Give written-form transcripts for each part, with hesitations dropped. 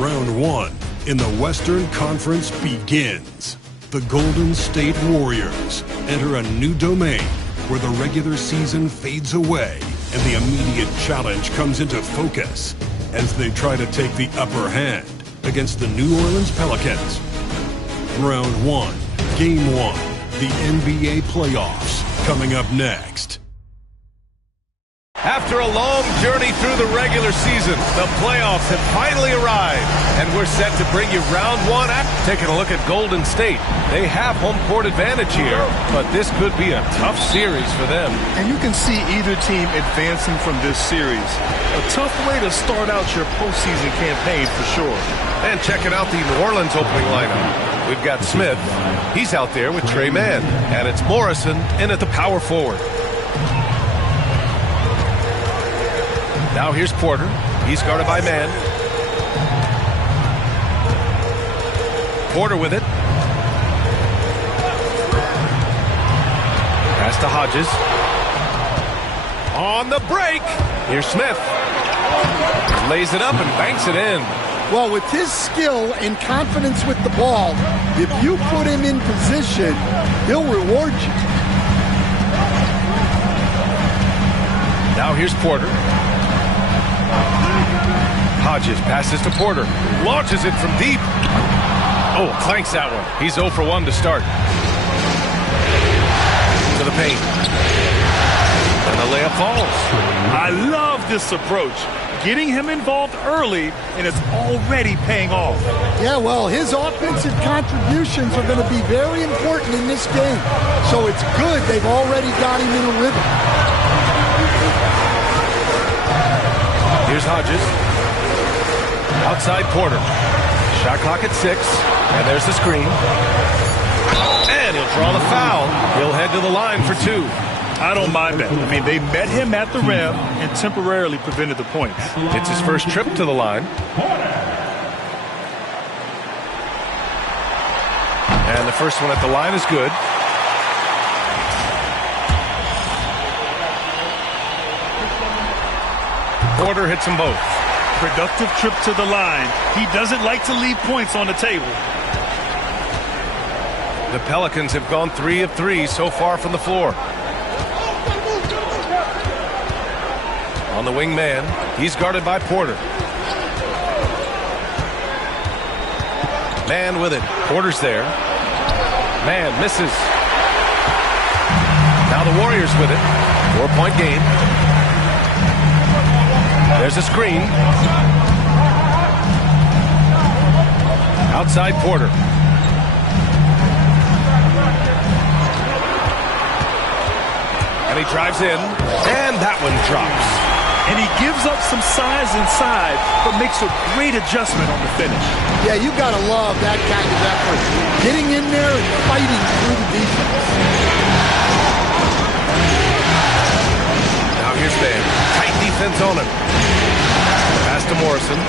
Round 1 in the Western Conference begins. The Golden State Warriors enter a new domain where the regular season fades away and the immediate challenge comes into focus as they try to take the upper hand against the New Orleans Pelicans. Round 1, Game 1, the NBA playoffs coming up next. After a long journey through the regular season, the playoffs have finally arrived, and we're set to bring you round 1. Taking a look at Golden State. They have home court advantage here, but this could be a tough series for them. And you can see either team advancing from this series. A tough way to start out your postseason campaign for sure. And checking out the New Orleans opening lineup. We've got Smith. He's out there with Trey Mann, and it's Morrison in at the power forward. Now here's Porter. He's guarded by Mann. Porter with it. Pass to Hodges. On the break. Here's Smith. Lays it up and banks it in. Well, with his skill and confidence with the ball, if you put him in position, he'll reward you. Now here's Porter. Hodges passes to Porter. Launches it from deep. Oh, clanks that one. He's 0 for 1 to start. To the paint. And the layup falls. I love this approach. Getting him involved early, and it's already paying off. Yeah, well, his offensive contributions are going to be very important in this game. So it's good they've already got him in a rhythm. Here's Hodges. Outside Porter. Shot clock at 6. And there's the screen. And he'll draw the foul. He'll head to the line for 2. I don't mind that. I mean, they met him at the rim and temporarily prevented the points. It's his first trip to the line. And the first one at the line is good. Porter hits them both. Productive trip to the line. He doesn't like to leave points on the table. The Pelicans have gone 3 of 3 so far from the floor. On the wing man, he's guarded by Porter. Mann with it. Porter's there. Mann misses. Now the Warriors with it. 4-point game. There's a screen. Outside Porter. And he drives in. And that one drops. And he gives up some size inside, but makes a great adjustment on the finish. Yeah, you got to love that kind of effort. Getting in there and fighting through the defense. Now here's Mann. Tight defense on him. Pass to Morrison.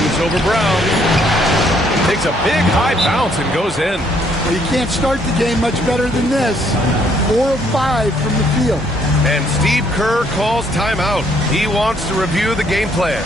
Shoots over Brown. Takes a big high bounce and goes in. Well, you can't start the game much better than this. 4 of 5 from the field. And Steve Kerr calls timeout. He wants to review the game plan.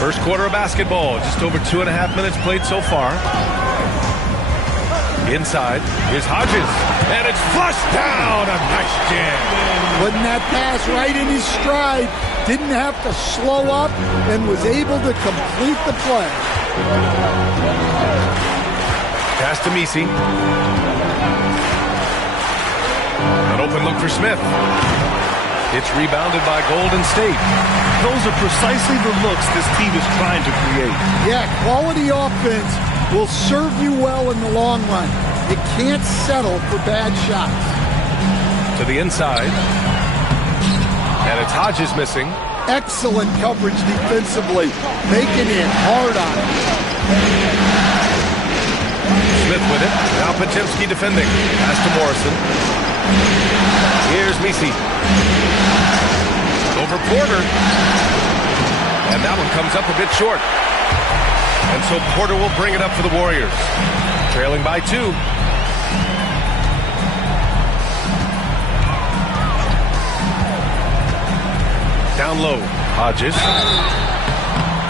First quarter of basketball, just over 2.5 minutes played so far. Inside, here's Hodges, and it's flushed down. A nice jam. Putting that pass right in his stride. Didn't have to slow up and was able to complete the play. Pass to Messi. An open look for Smith. It's rebounded by Golden State. Those are precisely the looks this team is trying to create. Yeah, quality offense will serve you well in the long run. You can't settle for bad shots. To the inside. And it's Hodges missing. Excellent coverage defensively. Making it hard on him. Smith with it. Now Podziemski defending. Pass to Morrison. Here's Messi. Over Porter. And that one comes up a bit short. And so Porter will bring it up for the Warriors. Trailing by 2. Down low, Hodges.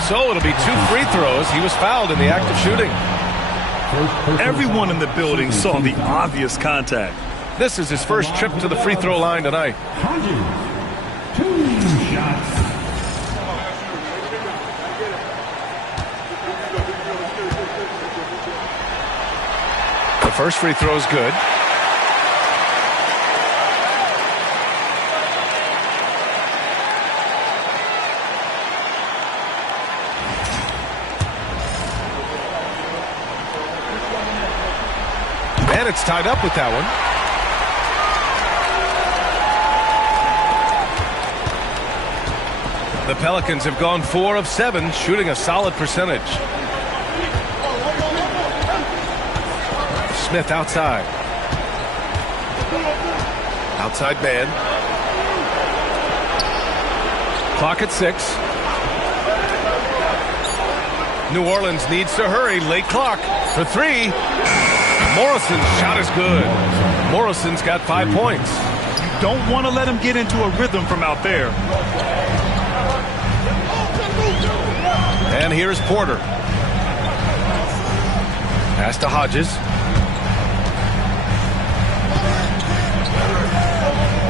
So it'll be 2 free throws. He was fouled in the act of shooting. Everyone in the building saw the obvious contact. This is his first trip to the free throw line tonight. Hodges, 2 shots. The first free throw is good. And it's tied up with that one. The Pelicans have gone 4 of 7, shooting a solid percentage. Smith outside. Outside man. Clock at 6. New Orleans needs to hurry. Late clock for 3. Morrison's shot is good. Morrison's got 5 points. You don't want to let him get into a rhythm from out there. And here's Porter. Pass to Hodges.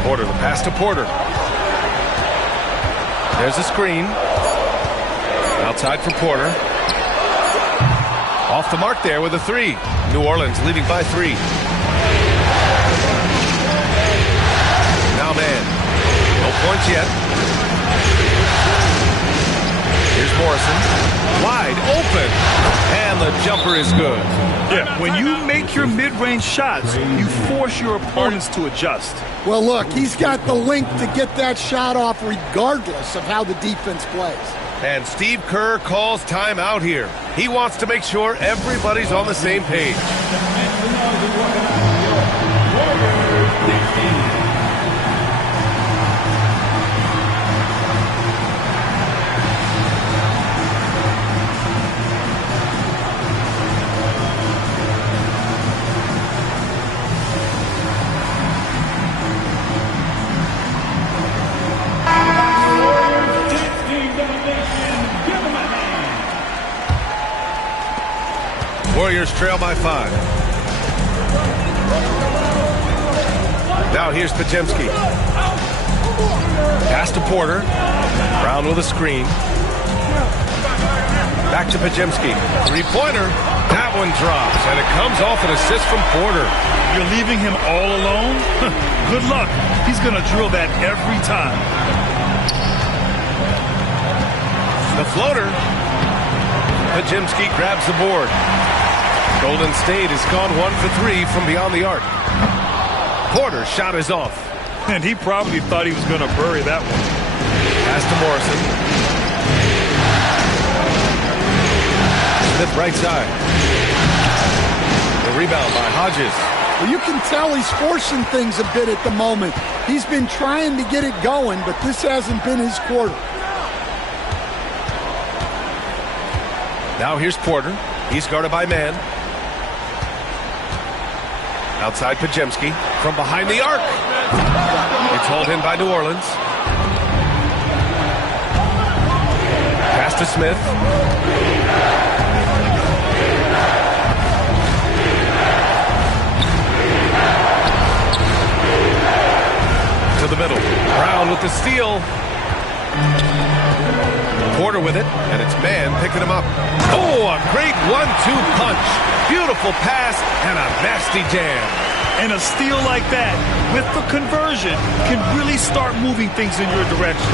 Porter, the pass to Porter. There's a screen. Outside for Porter. Off the mark there with a 3. New Orleans leading by 3. Now man. No points yet. Here's Morrison. Wide open. And the jumper is good. Yeah, when you make your mid-range shots, you force your opponents to adjust. Well, look, he's got the length to get that shot off regardless of how the defense plays. And Steve Kerr calls timeout here. He wants to make sure everybody's on the same page. Warriors trail by 5. Now here's Pajemski. Pass to Porter. Brown with a screen. Back to Pajemski. 3-pointer. That one drops, and it comes off an assist from Porter. You're leaving him all alone? Good luck. He's going to drill that every time. The floater. Pajemski grabs the board. Golden State has gone 1 for 3 from beyond the arc. Porter's shot is off. And he probably thought he was going to bury that one. Pass to Morrison. Smith right side. The rebound by Hodges. Well, you can tell he's forcing things a bit at the moment. He's been trying to get it going, but this hasn't been his quarter. Now here's Porter. He's guarded by man. Outside Pajemski from behind the arc. It's hauled in by New Orleans. Pass to Smith. To the middle. Brown with the steal. Porter with it, and it's man picking him up. Oh, a great 1-2 punch. Beautiful pass and a nasty jam. And a steal like that, with the conversion, can really start moving things in your direction.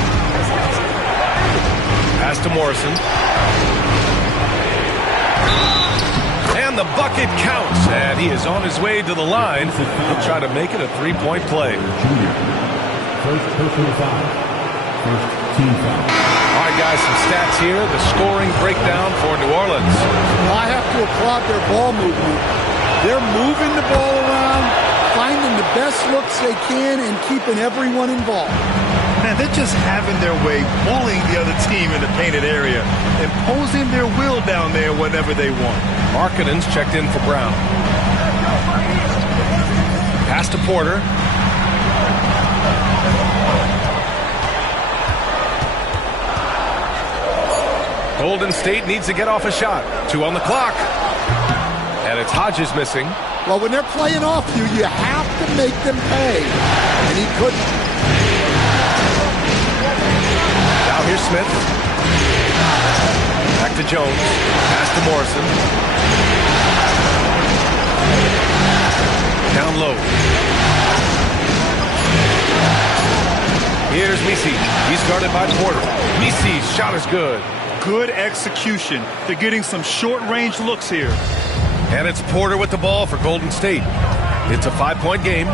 Pass to Morrison. And the bucket counts, and he is on his way to the line. He'll try to make it a 3-point play. First personal foul. First team foul. All right, guys, some stats here. The scoring breakdown for New Orleans. Well, I have to applaud their ball movement. They're moving the ball around, finding the best looks they can, and keeping everyone involved. Man, they're just having their way, bullying the other team in the painted area, imposing their will down there whenever they want. Markkanen's checked in for Brown. Pass to Porter. Golden State needs to get off a shot. 2 on the clock. And it's Hodges missing. Well, when they're playing off you, you have to make them pay. And he couldn't. Now here's Smith. Back to Jones. Pass to Morrison. Down low. Here's Misi. He's guarded by Porter. Misi's shot is good. Good execution. They're getting some short-range looks here. And it's Porter with the ball for Golden State. It's a 5-point game.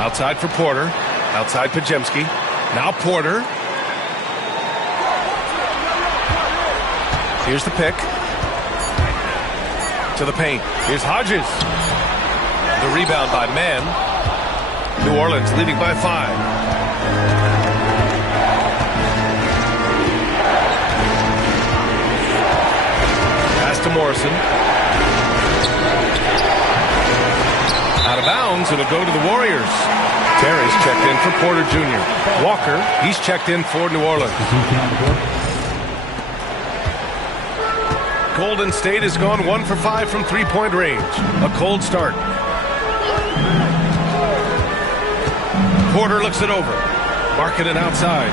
Outside for Porter. Outside Pajemski. Now Porter. Here's the pick. To the paint. Here's Hodges. The rebound by Mann. New Orleans leading by 5. To Morrison. Out of bounds, it'll go to the Warriors. Terry's checked in for Porter Jr. Walker, he's checked in for New Orleans. Golden State has gone 1 for 5 from three-point range. A cold start. Porter looks it over. Markkanen outside.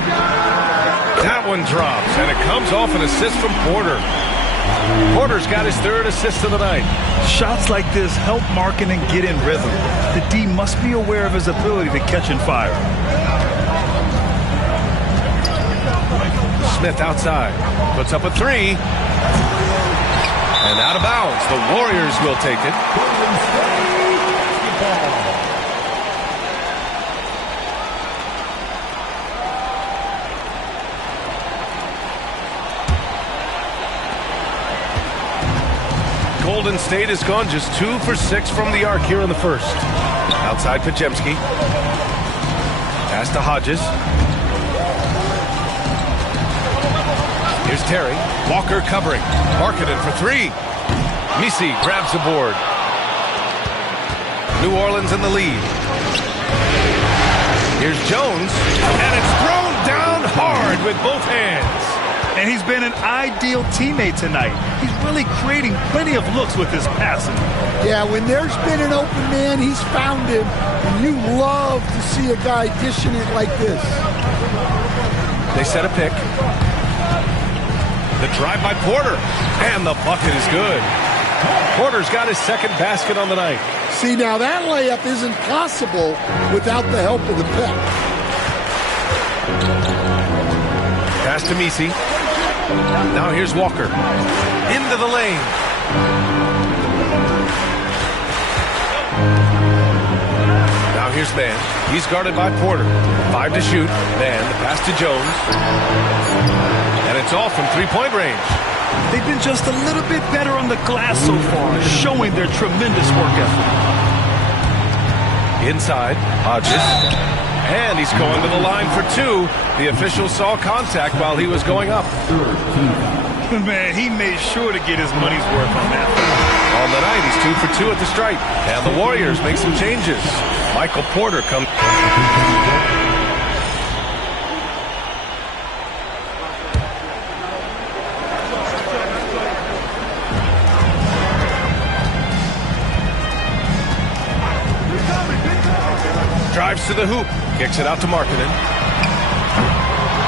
That one drops, and it comes off an assist from Porter. Porter's got his 3rd assist of the night. Shots like this help Markkanen get in rhythm. The D must be aware of his ability to catch and fire. Smith outside. Puts up a 3. And out of bounds. The Warriors will take it. Golden State has gone just 2 for 6 from the arc here in the first. Outside Pajemski. Pass to Hodges. Here's Terry. Walker covering. Markkanen for 3. Misi grabs the board. New Orleans in the lead. Here's Jones. And it's thrown down hard with both hands. And he's been an ideal teammate tonight. He's really creating plenty of looks with his passing. Yeah, when there's been an open man, he's found him. And you love to see a guy dishing it like this. They set a pick. The drive by Porter. And the bucket is good. Porter's got his 2nd basket on the night. See, now that layup isn't possible without the help of the pick. Pass to Misi. Now here's Walker. Into the lane. Now here's Mann. He's guarded by Porter. 5 to shoot. Mann, the pass to Jones. And it's all from 3-point range. They've been just a little bit better on the glass so far, showing their tremendous work ethic. Inside, Hodges. And he's going to the line for 2. The official saw contact while he was going up. Man, he made sure to get his money's worth on that. On the night, he's 2 for 2 at the stripe. And the Warriors make some changes. Michael Porter comes. Drives to the hoop. Kicks it out to Markkanen.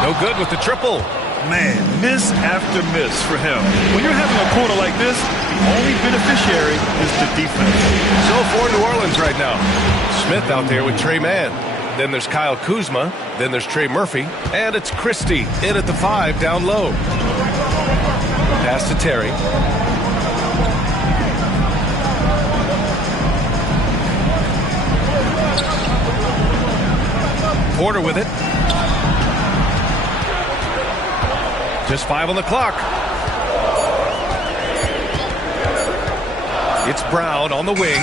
No good with the triple. Man, miss after miss for him. When you're having a quarter like this, the only beneficiary is the defense. So for New Orleans right now. Smith out there with Trey Mann. Then there's Kyle Kuzma. Then there's Trey Murphy. And it's Christie in at the 5 down low. Pass to Terry. Porter with it. Just 5 on the clock. It's Brown on the wing.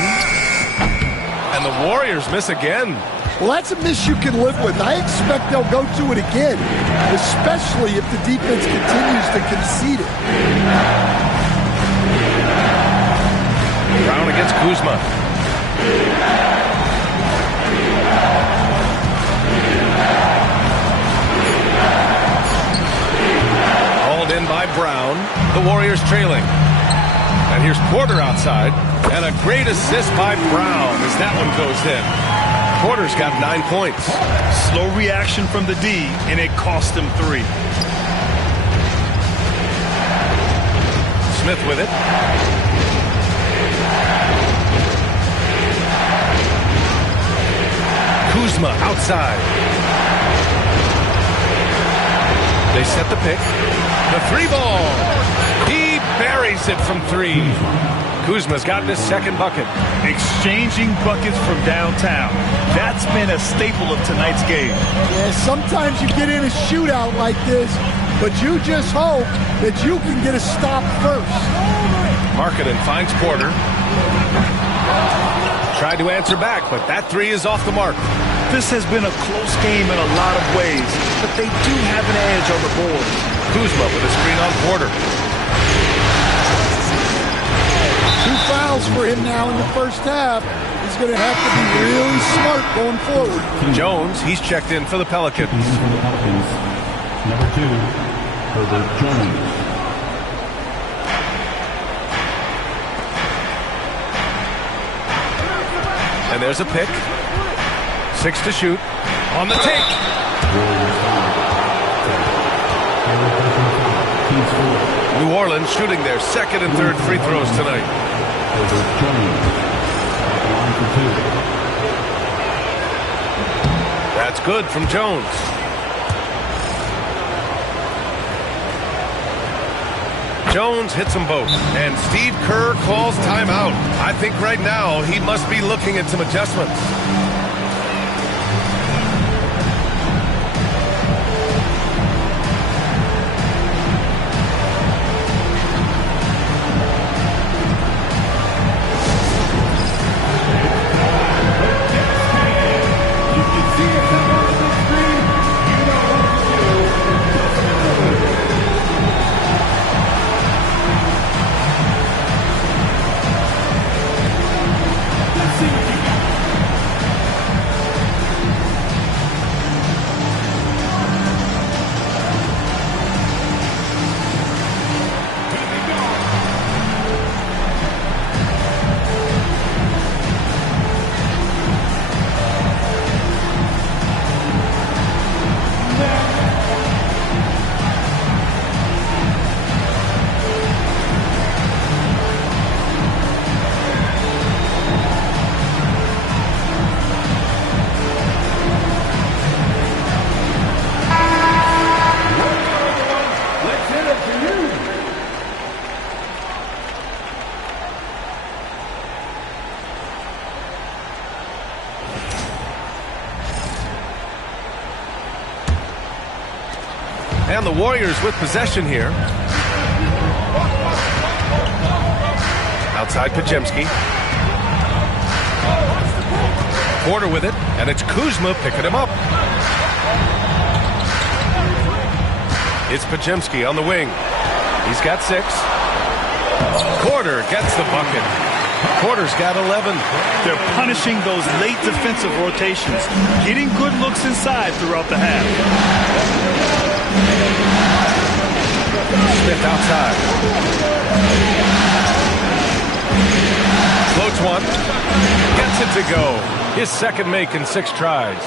And the Warriors miss again. Well, that's a miss you can live with. I expect they'll go to it again, especially if the defense continues to concede it. Brown against Kuzma. Hauled in by Brown. The Warriors trailing. And here's Porter outside. And a great assist by Brown as that one goes in. Porter's got 9 points. Slow reaction from the D, and it cost him 3. Smith with it. Kuzma outside. They set the pick. The 3-ball. He buries it from 3. Kuzma's gotten his second bucket. Exchanging buckets from downtown. That's been a staple of tonight's game. Yeah, sometimes you get in a shootout like this, but you just hope that you can get a stop first. Markkanen finds Porter. Tried to answer back, but that 3 is off the mark. This has been a close game in a lot of ways, but they do have an edge on the board. Kuzma with a screen on Porter. 2 fouls for him now in the first half. He's going to have to be really smart going forward. Jones, he's checked in for the Pelicans. For the Pelicans, number 2, Herbert Jones. And there's a pick. 6 to shoot. On the take. New Orleans shooting their second and third free throws tonight. That's good from Jones. Jones hits them both. And Steve Kerr calls timeout. I think right now he must be looking at some adjustments. And the Warriors with possession here. Outside Pajemski. Porter with it, and it's Kuzma picking him up. It's Pajemski on the wing. He's got 6. Porter gets the bucket. Porter's got 11. They're punishing those late defensive rotations, getting good looks inside throughout the half. Smith outside. Floats one. Gets it to go. His second make in 6 tries.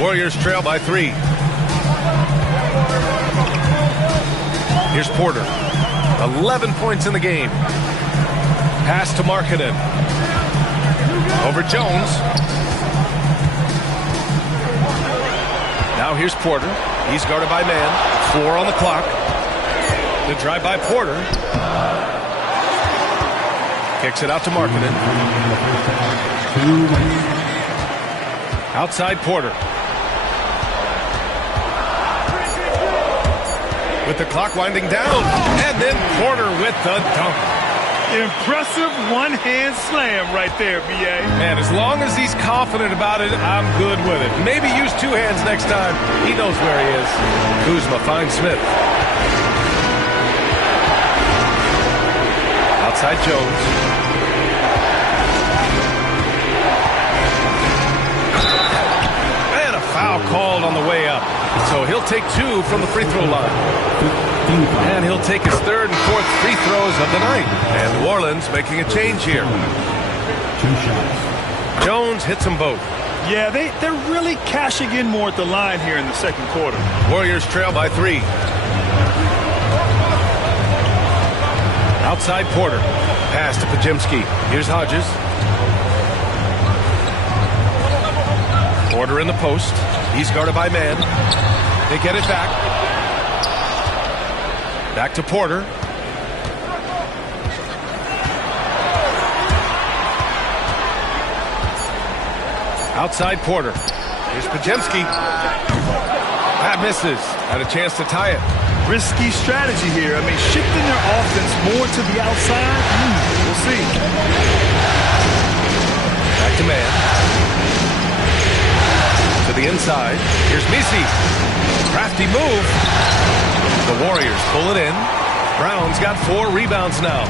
Warriors trail by 3. Here's Porter. 11 points in the game. Pass to Markkanen. Over Jones. Now here's Porter. He's guarded by man. 4 on the clock. The drive by Porter. Kicks it out to Markkanen. Outside Porter. With the clock winding down. And then Porter with the dunk. Impressive one-hand slam right there, B.A. Man, as long as he's confident about it, I'm good with it. Maybe use two hands next time. He knows where he is. Kuzma finds Smith. Outside Jones. And a foul called on the way up. So he'll take two from the free throw line. And he'll take his third and fourth free throws of the night. And New Orleans making a change here. 2 shots. Jones hits them both. Yeah, they're really cashing in more at the line here in the second quarter. Warriors trail by 3. Outside Porter. Pass to Pajemski. Here's Hodges. Porter in the post. He's guarded by man. They get it back. Back to Porter. Outside Porter. Here's Pajemski. That misses. Had a chance to tie it. Risky strategy here. I mean, shifting their offense more to the outside. We'll see. Back to man. To the inside. Here's Misi. Crafty move. The Warriors pull it in. Brown's got 4 rebounds now.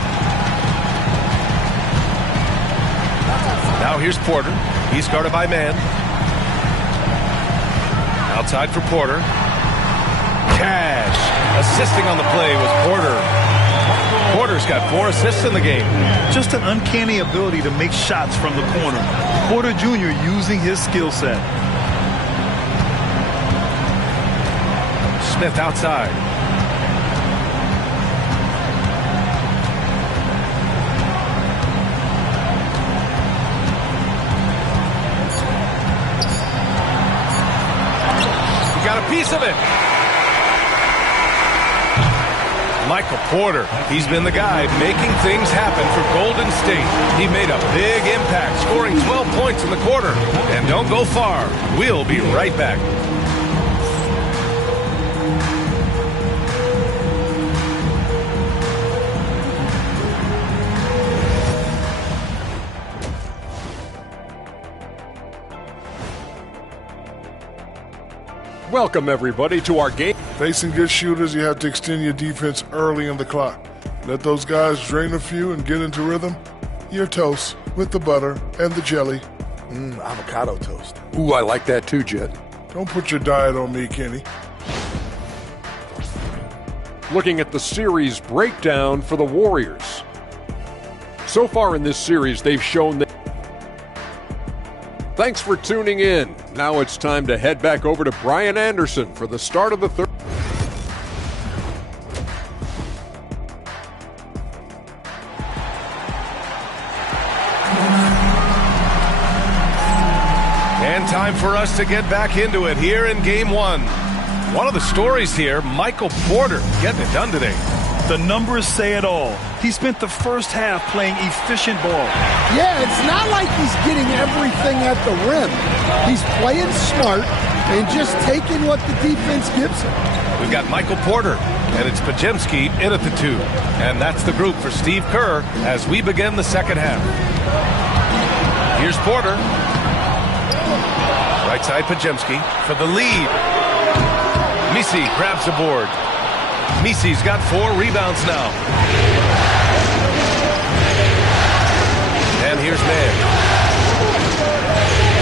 Now here's Porter. He's guarded by man. Outside for Porter. Cash. Assisting on the play was Porter. Porter's got 4 assists in the game. Just an uncanny ability to make shots from the corner. Porter Jr. using his skill set. Smith outside. He got a piece of it. Michael Porter, he's been the guy making things happen for Golden State. He made a big impact, scoring 12 points in the quarter. And don't go far. We'll be right back. Welcome, everybody, to our game. Facing good shooters, you have to extend your defense early in the clock. Let those guys drain a few and get into rhythm. You're toast with the butter and the jelly. Avocado toast. Ooh, I like that too, Jet. Don't put your diet on me, Kenny. Looking at the series breakdown for the Warriors. So far in this series, they've shown that. Thanks for tuning in. Now it's time to head back over to Brian Anderson for the start of the third. And time for us to get back into it here in Game 1. One of the stories here, Michael Porter getting it done today. The numbers say it all. He spent the first half playing efficient ball. Yeah, it's not like he's getting everything at the rim. He's playing smart and just taking what the defense gives him. We've got Michael Porter, and it's Pajemski in at the 2. And that's the group for Steve Kerr as we begin the second half. Here's Porter. Right side Pajemski for the lead. Misi grabs the board. Misi's got 4 rebounds now. And here's Mann.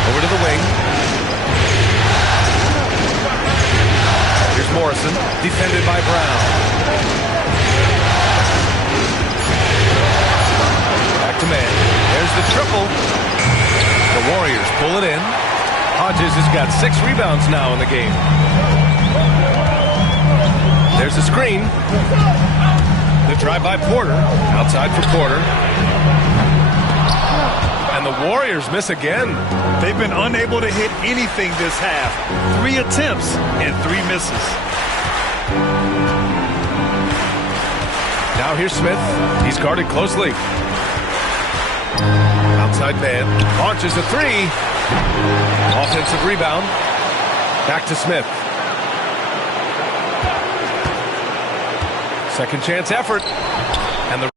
Over to the wing. Here's Morrison, defended by Brown. Back to Mann. There's the triple. The Warriors pull it in. Hodges has got 6 rebounds now in the game. There's a screen. The drive by Porter. Outside for Porter. And the Warriors miss again. They've been unable to hit anything this half. 3 attempts and 3 misses. Now here's Smith. He's guarded closely. Outside man. Launches a 3. Offensive rebound. Back to Smith. Second chance effort. And the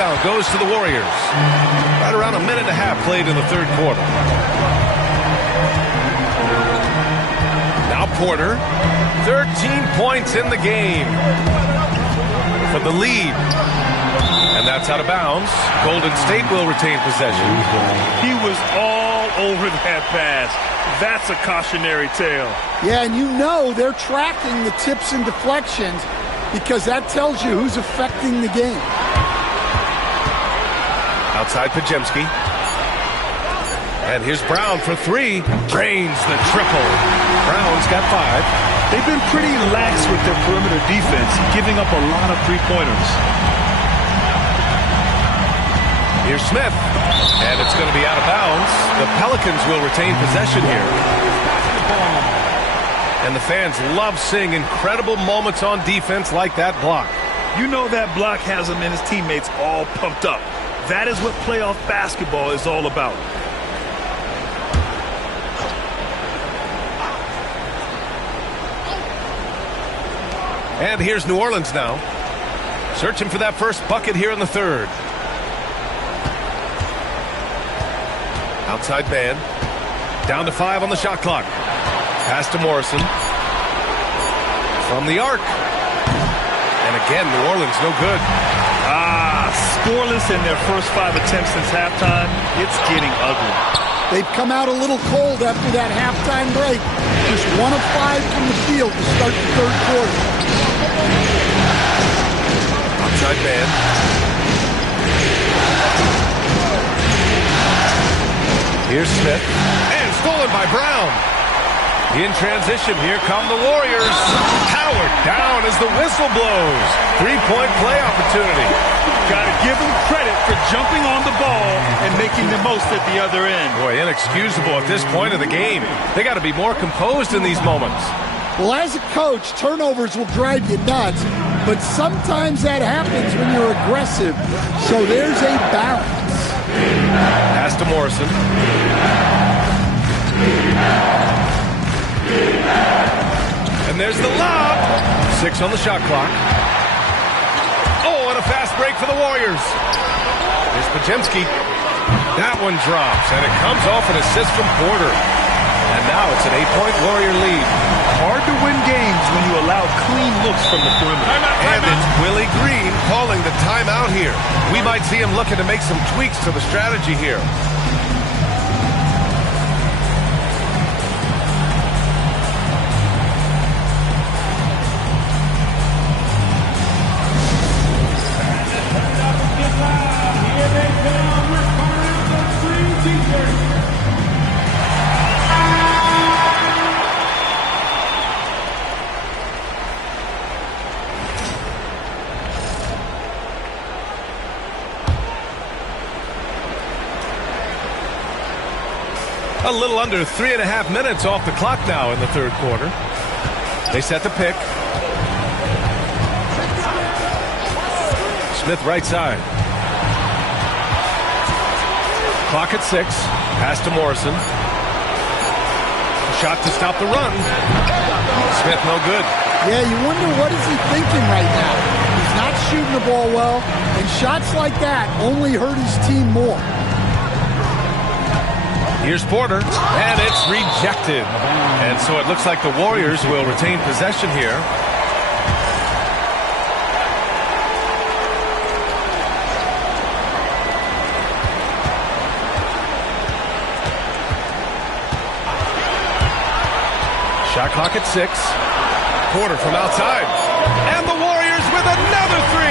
rebound goes to the Warriors. Right around a minute and a half played in the third quarter. Now Porter, 13 points in the game for the lead. And that's out of bounds. Golden State will retain possession. He was all over that pass. That's a cautionary tale. Yeah, and you know they're tracking the tips and deflections because that tells you who's affecting the game. Outside Pajemski. And here's Brown for three. Drains the triple. Brown's got 5. They've been pretty lax with their perimeter defense, giving up a lot of three-pointers. Here's Smith. And it's going to be out of bounds. The Pelicans will retain possession here. And the fans love seeing incredible moments on defense like that block. You know that block has him and his teammates all pumped up. That is what playoff basketball is all about. And here's New Orleans now. Searching for that first bucket here in the third. Outside man. Down to 5 on the shot clock. Pass to Morrison. From the arc. And again, New Orleans no good. Scoreless in their first 5 attempts since halftime. It's getting ugly. They've come out a little cold after that halftime break. Just 1 of 5 from the field to start the third quarter. Outside man. Here's Smith. And stolen by Brown. In transition, here come the Warriors. Howard down as the whistle blows. 3-point play opportunity. Got to give them credit for jumping on the ball and making the most at the other end. Boy, inexcusable at this point of the game. They got to be more composed in these moments. Well, as a coach, turnovers will drive you nuts, but sometimes that happens when you're aggressive. So there's a balance. Pass to Morrison. And there's the lob. 6 on the shot clock. Oh, and a fast break for the Warriors. Here's Pajemski. That one drops, and it comes off an assist from Porter. And now it's an 8-point Warrior lead. Hard to win games when you allow clean looks from the perimeter. And it's Willie Green calling the timeout here. We might see him looking to make some tweaks to the strategy here. A little under 3.5 minutes off the clock now in the third quarter. They set the pick. Smith right side. Clock at 6. Pass to Morrison. Shot to stop the run. Smith no good. Yeah, you wonder what is he thinking right now. He's not shooting the ball well, and shots like that only hurt his team more. Here's Porter, and it's rejected. And so it looks like the Warriors will retain possession here. Shot clock at 6. Porter from outside. And the Warriors with another 3.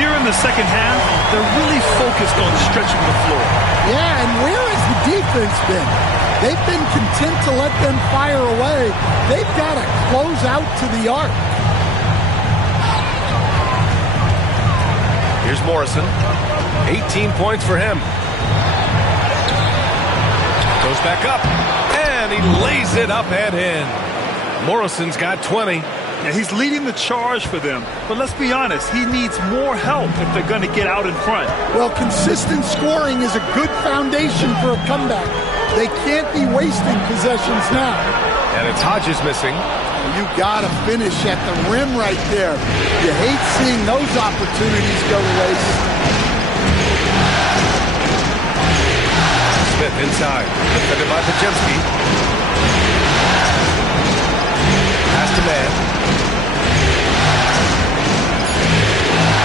Here in the second half, they're really focused on stretching the floor. Yeah, and where has the defense been? They've been content to let them fire away. They've got to close out to the arc. Here's Morrison. 18 points for him. Goes back up. And he lays it up and in. Morrison's got 20. Yeah, he's leading the charge for them. But let's be honest, he needs more help if they're going to get out in front. Well, consistent scoring is a good foundation for a comeback. They can't be wasting possessions now. And it's Hodges missing. You got to finish at the rim right there. You hate seeing those opportunities go to waste. Smith inside. Defended by Pajemski. Pass to man.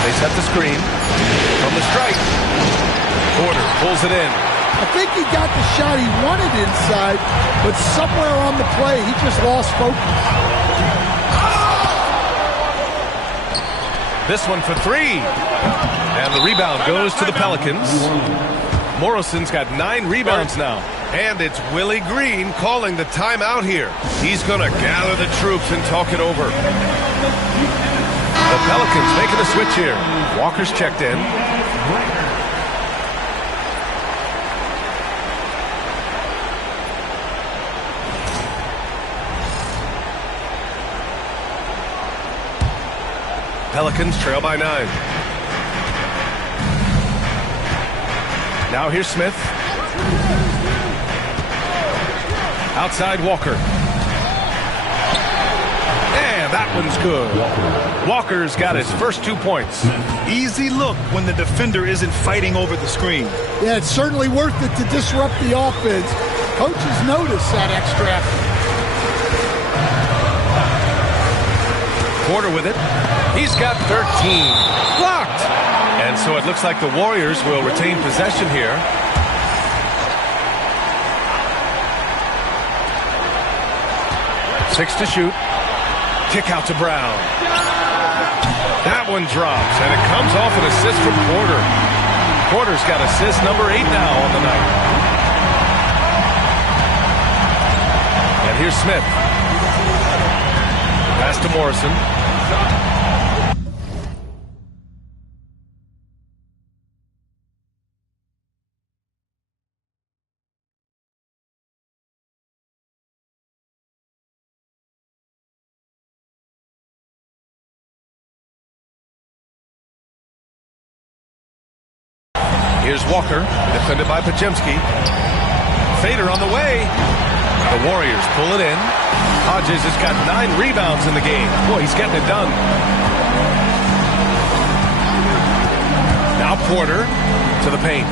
They set the screen. From the strike. Porter pulls it in. I think he got the shot he wanted inside, but somewhere on the play, he just lost focus. This one for three. And the rebound goes to the Pelicans. Morrison's got 9 rebounds now. And it's Willie Green calling the timeout here. He's going to gather the troops and talk it over. The Pelicans making a switch here. Walker's checked in. Pelicans trail by 9. Now here's Smith. Outside Walker. And that one's good. Walker's got his first 2 points. Easy look when the defender isn't fighting over the screen. Yeah, it's certainly worth it to disrupt the offense. Coaches notice that extra effort. Porter with it. He's got 13. Blocked. And so it looks like the Warriors will retain possession here. Six to shoot. Kick out to Brown. That one drops, and it comes off an assist from Porter. Porter's got assist number 8 now on the night. And here's Smith. Pass to Morrison. Here's Walker, defended by Pajemski. Fader on the way. The Warriors pull it in. Hodges has got 9 rebounds in the game. Boy, he's getting it done. Now Porter to the paint.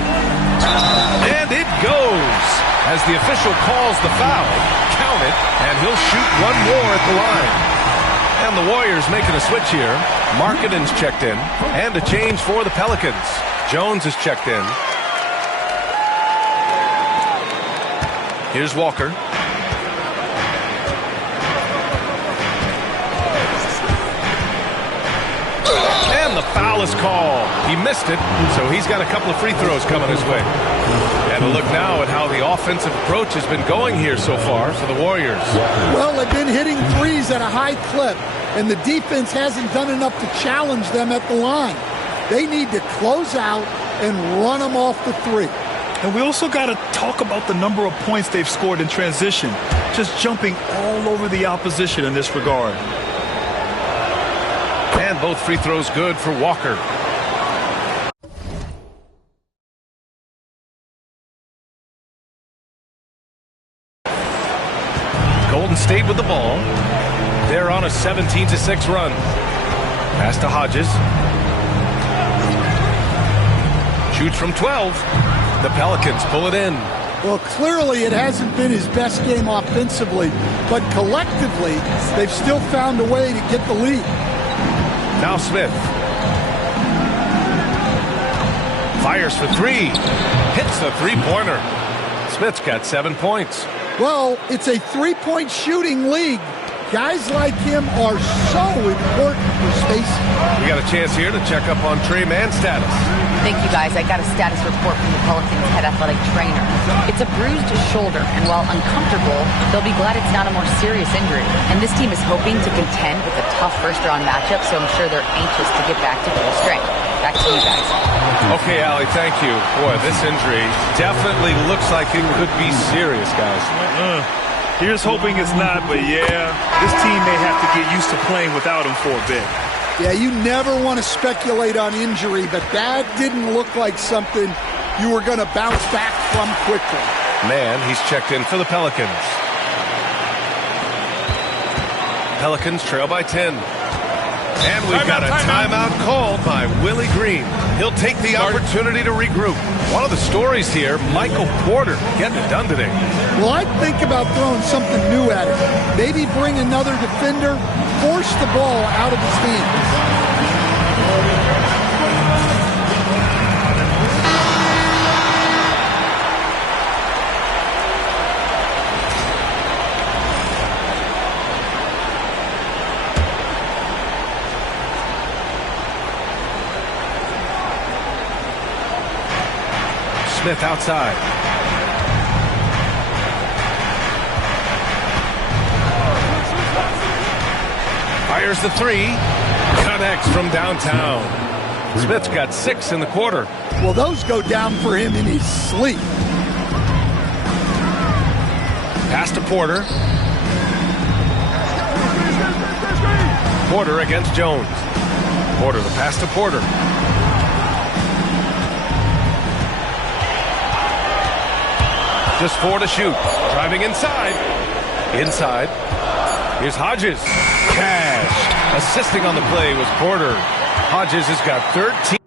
And it goes. As the official calls the foul, count it, and he'll shoot one more at the line. And the Warriors making a switch here. Markkanen's checked in. And a change for the Pelicans. Jones is checked in. Here's Walker. And the foul is called. He missed it, so he's got a couple of free throws coming his way. And a look now at how the offensive approach has been going here so far for the Warriors. Well, they've been hitting threes at a high clip, and the defense hasn't done enough to challenge them at the line. They need to close out and run them off the three. And we also got to talk about the number of points they've scored in transition, just jumping all over the opposition in this regard. And both free throws good for Walker. Golden State with the ball. They're on a 17-6 run. Pass to Hodges. Shoots from 12. The Pelicans pull it in. Well, clearly it hasn't been his best game offensively, but collectively, they've still found a way to get the lead. Now Smith. Fires for 3. Hits the three-pointer. Smith's got 7 points. Well, it's a three-point shooting league. Guys like him are so important for spacing. We got a chance here to check up on Trey Mann's status. Thank you, guys. I got a status report from the Pelicans head athletic trainer. It's a bruised shoulder, and while uncomfortable, they'll be glad it's not a more serious injury. And this team is hoping to contend with a tough first-round matchup, so I'm sure they're anxious to get back to full strength. Back to you guys. Okay, Allie, thank you. Boy, this injury definitely looks like it could be serious, guys. Here's hoping it's not, but yeah, this team may have to get used to playing without him for a bit. Yeah, you never want to speculate on injury, but that didn't look like something you were going to bounce back from quickly. Man, he's checked in for the Pelicans. Pelicans trail by 10. And we've got a timeout called by Willie Green. He'll take the opportunity to regroup. One of the stories here, Michael Porter getting it done today. Well, I'd think about throwing something new at it. Maybe bring another defender, force the ball out of his hands. Smith outside. Fires the three. Connects from downtown. Smith's got 6 in the quarter. Well, those go down for him in his sleep. Pass to Porter. Porter against Jones. Porter, the pass to Porter. Just 4 to shoot. Driving inside. Inside. Here's Hodges. Cash. Assisting on the play was Porter. Hodges has got 13.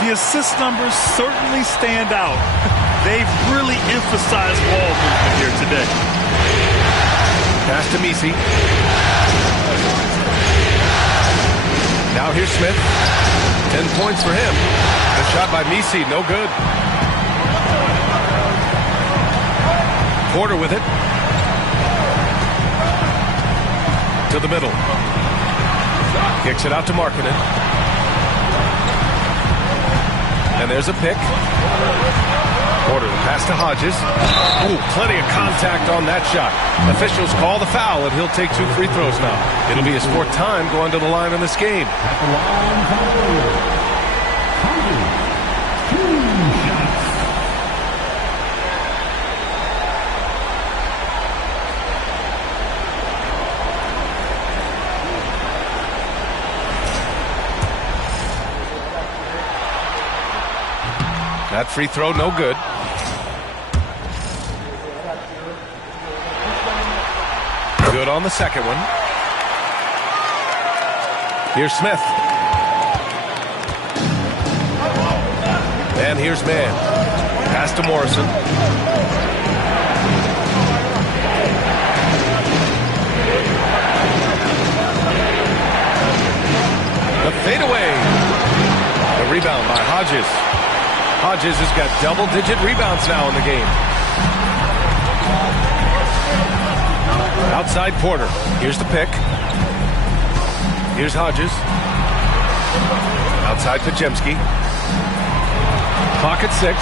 The assist numbers certainly stand out. They've really emphasized ball movement here today. Pass to Misi. Now here's Smith. 10 points for him. The shot by Misi, no good. Porter with it. To the middle. Kicks it out to Markkanen. And there's a pick. Porter, the pass to Hodges. Ooh, plenty of contact on that shot. Officials call the foul, and he'll take 2 free throws now. It'll be his 4th time going to the line in this game. That free throw, no good. Good on the second one. Here's Smith. And here's Mann. Pass to Morrison. The fadeaway. The rebound by Hodges. Hodges has got double-digit rebounds now in the game. Outside Porter. Here's the pick. Here's Hodges. Outside Podziemski. Clock at 6.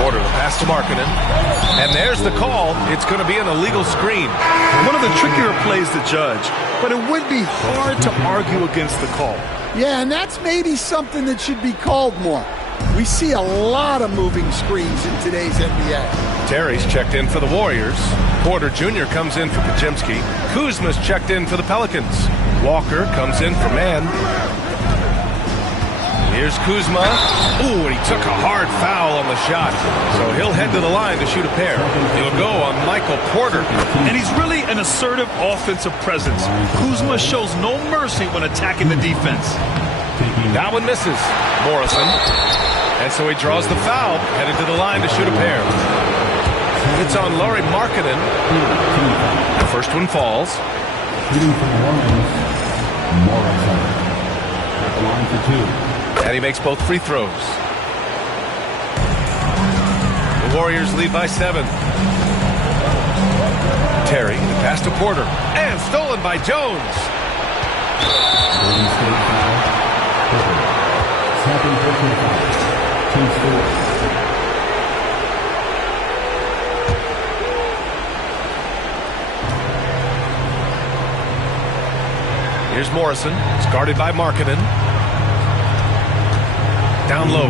Porter, the pass to Markkanen. And there's the call. It's going to be an illegal screen. One of the trickier plays to judge, but it would be hard to argue against the call. Yeah, and that's maybe something that should be called more. We see a lot of moving screens in today's NBA. Terry's checked in for the Warriors. Porter Jr. comes in for Podziemski. Kuzma's checked in for the Pelicans. Walker comes in for Mann. Here's Kuzma. Ooh, and he took a hard foul on the shot. So he'll head to the line to shoot a pair. He'll go on Michael Porter. And he's really an assertive offensive presence. Kuzma shows no mercy when attacking the defense. That one misses. Morrison. And so he draws the foul, headed to the line to shoot a pair. It's on Lauri Markkanen. The first one falls. Morrison. At the line for 2. And he makes both free throws. The Warriors lead by 7. Terry, the pass to Porter. And stolen by Jones. Golden State foul. Second personal foul. Team score. Here's Morrison. It's guarded by Markkanen. Down low.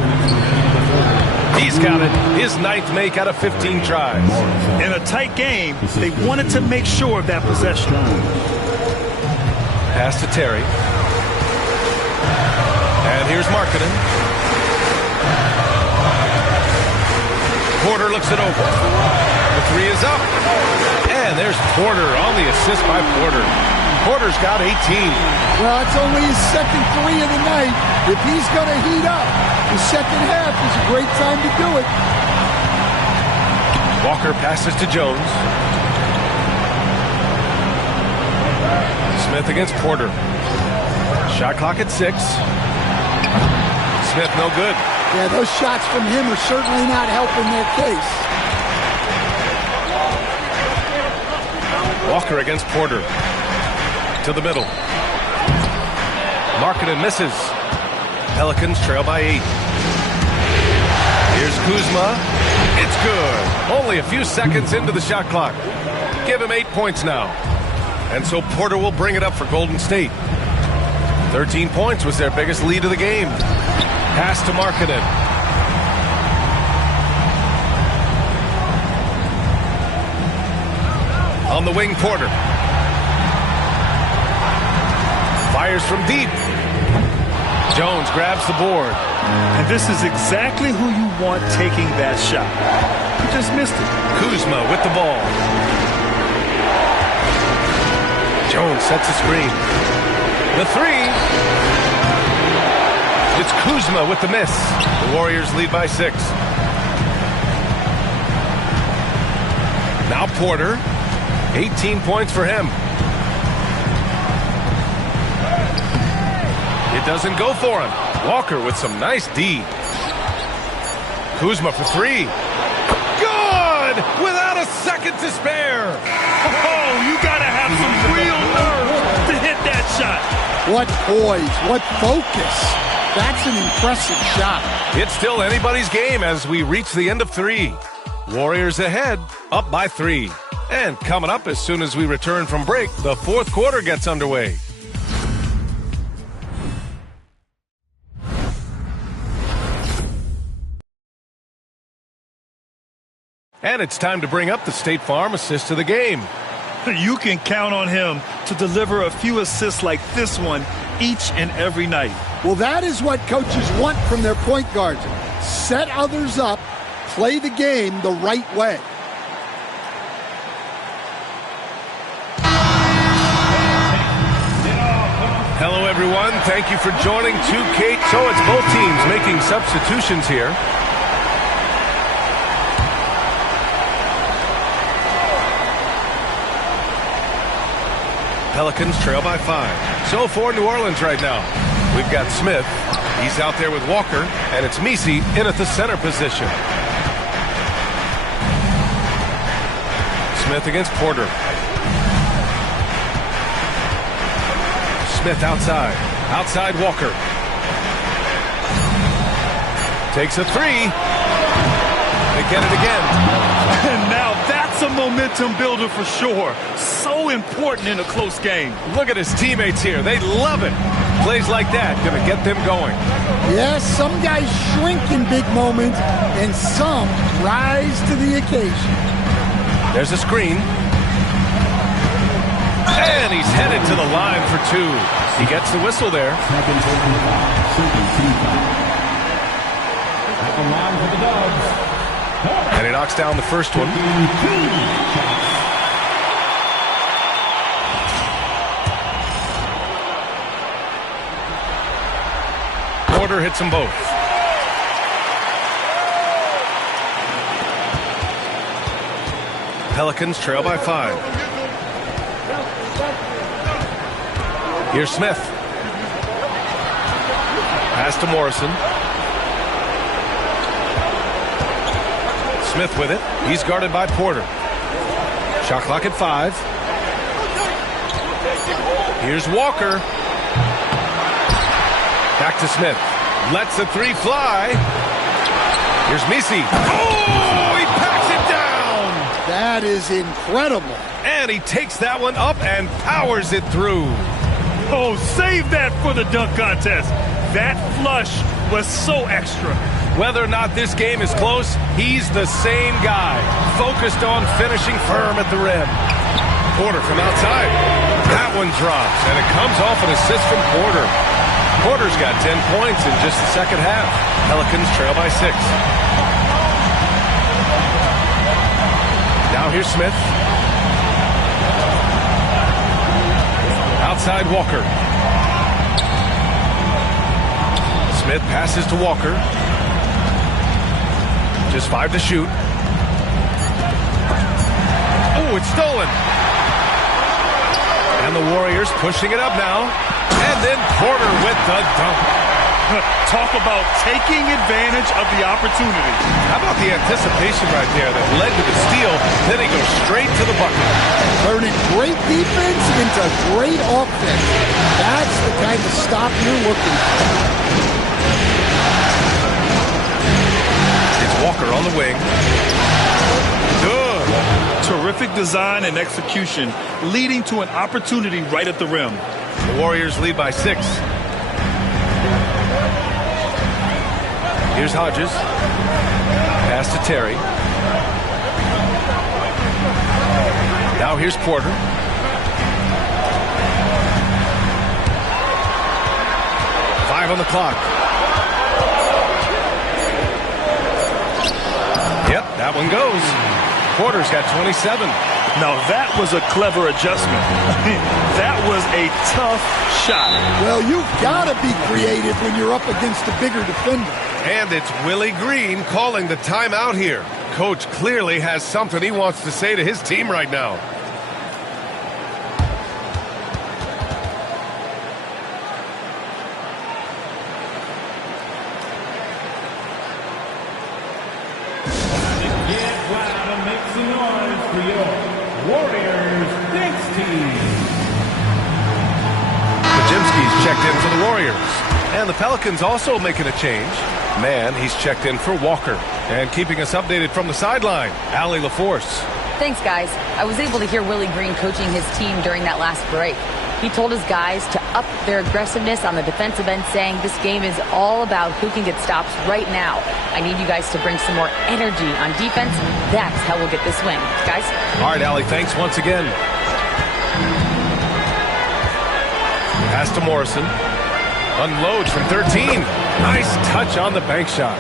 He's got it. His 9th make out of 15 tries. In a tight game, they wanted to make sure of that possession. Pass to Terry. And here's Markkanen. Porter looks it over. The 3 is up. And there's Porter on the assist by Porter. Porter's got 18. Well, it's only his second 3 of the night. If he's going to heat up, the second half is a great time to do it. Walker passes to Jones. Smith against Porter. Shot clock at 6. Smith no good. Yeah, those shots from him are certainly not helping their case. Walker against Porter. To the middle. Markkanen misses. Pelicans trail by 8. Here's Kuzma. It's good. Only a few seconds into the shot clock. Give him 8 points now. And so Porter will bring it up for Golden State. 13 points was their biggest lead of the game. Pass to Markkanen. On the wing, Porter. Fires from deep. Jones grabs the board. And this is exactly who you want taking that shot. He just missed it. Kuzma with the ball. Jones sets a screen. The 3. It's Kuzma with the miss. The Warriors lead by 6. Now Porter. 18 points for him. It doesn't go for him. Walker with some nice D. Kuzma for 3. Good! Without a second to spare. Oh, you gotta have some real nerve to hit that shot. What poise, what focus. That's an impressive shot. It's still anybody's game as we reach the end of 3. Warriors ahead, up by 3. And coming up as soon as we return from break, the 4th quarter gets underway. And it's time to bring up the State Farm assist of the game. You can count on him to deliver a few assists like this one each and every night. Well, that is what coaches want from their point guards. Set others up, play the game the right way. Hello, everyone. Thank you for joining 2K. So it's both teams making substitutions here. Pelicans trail by 5. So for New Orleans right now, we've got Smith. He's out there with Walker, and it's Misi in at the center position. Smith against Porter. Smith outside. Outside Walker. Takes a 3. They get it again. And now that's a momentum builder for sure. So important in a close game. Look at his teammates here. They love it. Plays like that going to get them going. Yes, some guys shrink in big moments, and some rise to the occasion. There's a screen. And he's headed to the line for 2. He gets the whistle there. And he knocks down the first one. Porter hits them both. Pelicans trail by 5. Here's Smith. Pass to Morrison. Smith with it. He's guarded by Porter. Shot clock at 5. Here's Walker. Back to Smith. Lets the 3 fly. Here's Misi. Oh, he packs it down. That is incredible. And he takes that one up and powers it through. Oh, save that for the dunk contest. That flush was so extra. Whether or not this game is close, he's the same guy, focused on finishing firm at the rim. Porter from outside. That one drops, and it comes off an assist from Porter. Porter's got 10 points in just the second half. Pelicans trail by 6. Now here's Smith. Outside Walker. Smith passes to Walker. Just 5 to shoot. Oh, it's stolen. And the Warriors pushing it up now. And then Porter with the dunk. Talk about taking advantage of the opportunity. How about the anticipation right there that led to the steal? Then he goes straight to the bucket. Turning great defense into great offense. That's the kind of stop you're looking for. It's Walker on the wing. Good. Terrific design and execution, leading to an opportunity right at the rim. The Warriors lead by 6. Here's Hodges. Pass to Terry. Now here's Porter. Five on the clock. Yep, that one goes. Porter's got 27. Now that was a clever adjustment. That was a tough shot. Well, you've got to be creative when you're up against a bigger defender. And it's Willie Green calling the timeout here. Coach clearly has something he wants to say to his team right now. Checked in for the Warriors. And the Pelicans also making a change. Man, he's checked in for Walker. And keeping us updated from the sideline, Allie LaForce. Thanks, guys. I was able to hear Willie Green coaching his team during that last break. He told his guys to up their aggressiveness on the defensive end, saying this game is all about who can get stops right now. I need you guys to bring some more energy on defense. That's how we'll get this win. Guys? All right, Allie, thanks once again. Pass to Morrison. Unloads from 13. Nice touch on the bank shot.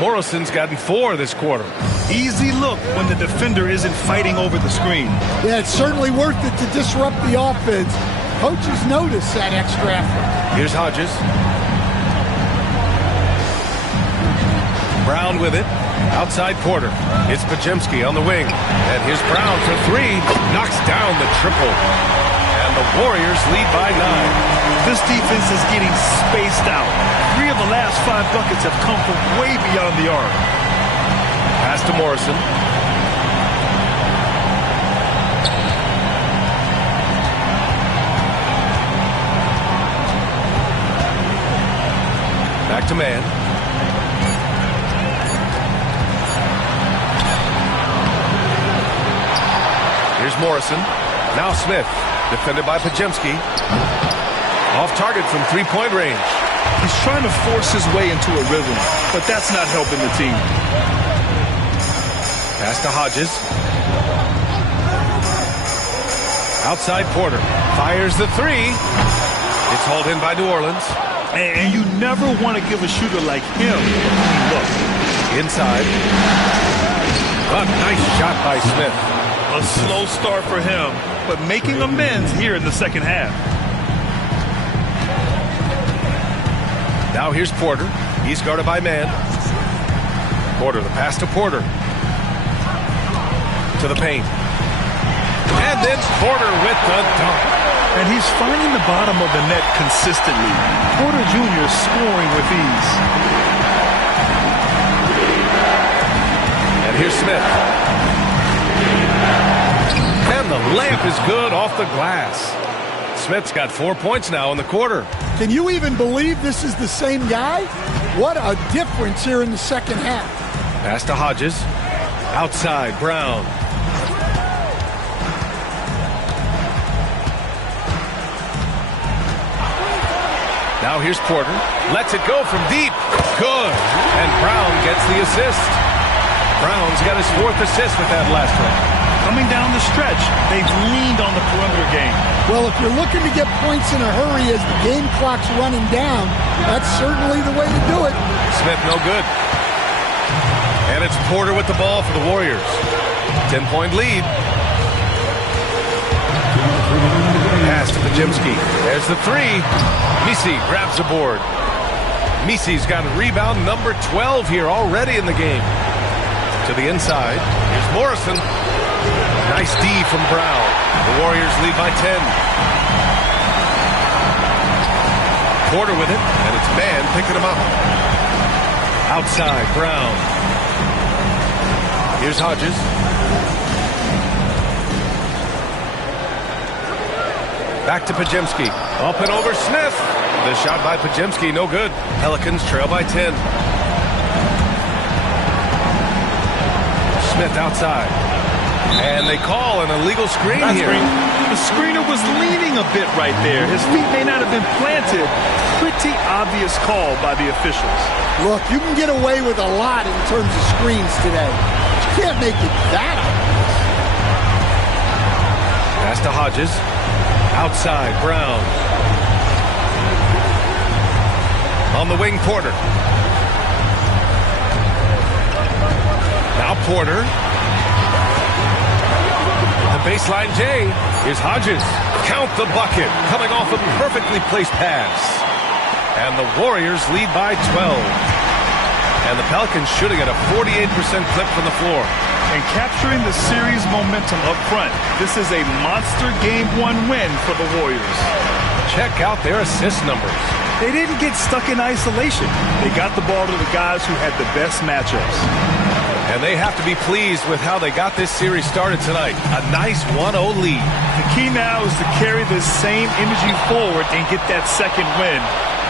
Morrison's gotten 4 this quarter. Easy look when the defender isn't fighting over the screen. Yeah, it's certainly worth it to disrupt the offense. Coaches notice that extra effort. Here's Hodges. Brown with it. Outside Porter. It's Pajemski on the wing. And here's Brown for 3. Knocks down the triple. The Warriors lead by 9. This defense is getting spaced out. 3 of the last 5 buckets have come from way beyond the arc. Pass to Morrison. Back to man. Here's Morrison. Now Smith. Defended by Pajemski. Off target from 3-point range. He's trying to force his way into a rhythm, but that's not helping the team. Pass to Hodges. Outside Porter. Fires the 3. It's hauled in by New Orleans. And you never want to give a shooter like him a clean look. Inside. A nice shot by Smith. A slow start for him, but making amends here in the second half. Now here's Porter. He's guarded by man. Porter, the pass to Porter. To the paint. And then Porter with the dunk. And he's finding the bottom of the net consistently. Porter Jr. scoring with ease. And here's Smith. And the layup is good off the glass. Smith's got 4 points now in the quarter. Can you even believe this is the same guy? What a difference here in the second half. Pass to Hodges. Outside, Brown. Now here's Porter. Lets it go from deep. Good. And Brown gets the assist. Brown's got his 4th assist with that last one. Coming down the stretch, they've leaned on the perimeter game. Well, if you're looking to get points in a hurry as the game clock's running down, that's certainly the way to do it. Smith no good. And it's Porter with the ball for the Warriors. 10-point lead. Pass to Pajemski. There's the 3. Misi grabs the board. Misi's got a rebound number 12 here already in the game. To the inside. Here's Morrison. Nice D from Brown. The Warriors lead by 10. Porter with it, and it's Mann picking him up. Outside, Brown. Here's Hodges. Back to Pajemski. Up and over Smith. The shot by Pajemski, no good. Pelicans trail by 10. Smith outside. And they call an illegal screen here. The screener was leaning a bit right there. His feet may not have been planted. Pretty obvious call by the officials. Look, you can get away with a lot in terms of screens today. You can't make it that obvious. Pass to Hodges. Outside, Brown. On the wing, Porter. Now Porter. The baseline J. Here's Hodges. Count the bucket. Coming off a perfectly placed pass. And the Warriors lead by 12. And the Pelicans shooting at a 48% clip from the floor. And capturing the series momentum up front. This is a monster Game 1 win for the Warriors. Check out their assist numbers. They didn't get stuck in isolation. They got the ball to the guys who had the best matchups. And they have to be pleased with how they got this series started tonight. A nice 1-0 lead. The key now is to carry this same energy forward and get that second win.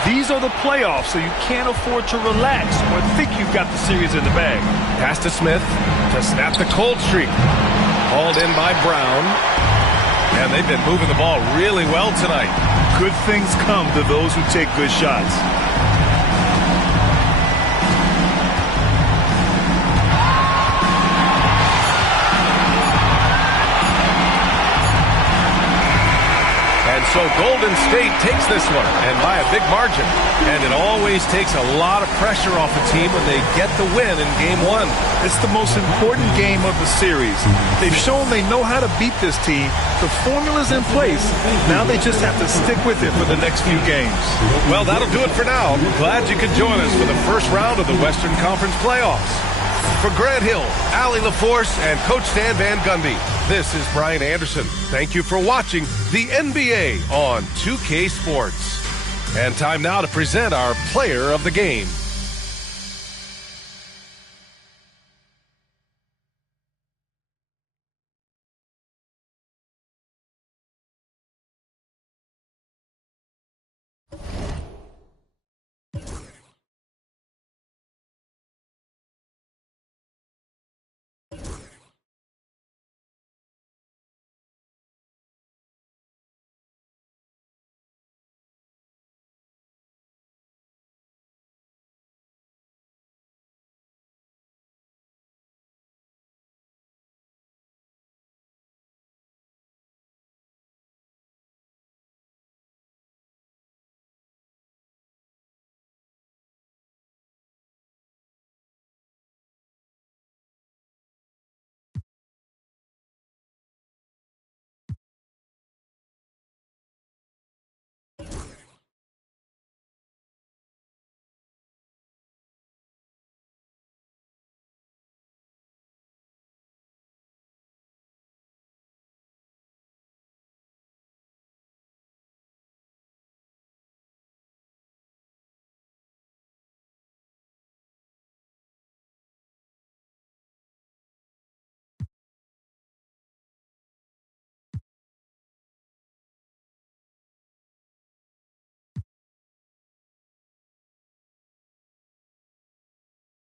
These are the playoffs, so you can't afford to relax or think you've got the series in the bag. Pass to Smith to snap the cold streak. Hauled in by Brown. And they've been moving the ball really well tonight. Good things come to those who take good shots. So Golden State takes this one, and by a big margin. And it always takes a lot of pressure off a team when they get the win in Game 1. It's the most important game of the series. They've shown they know how to beat this team. The formula's in place. Now they just have to stick with it for the next few games. Well, that'll do it for now. Glad you could join us for the first round of the Western Conference playoffs. For Grant Hill, Allie LaForce, and Coach Stan Van Gundy, this is Brian Anderson. Thank you for watching the NBA on 2K Sports. And time now to present our player of the game.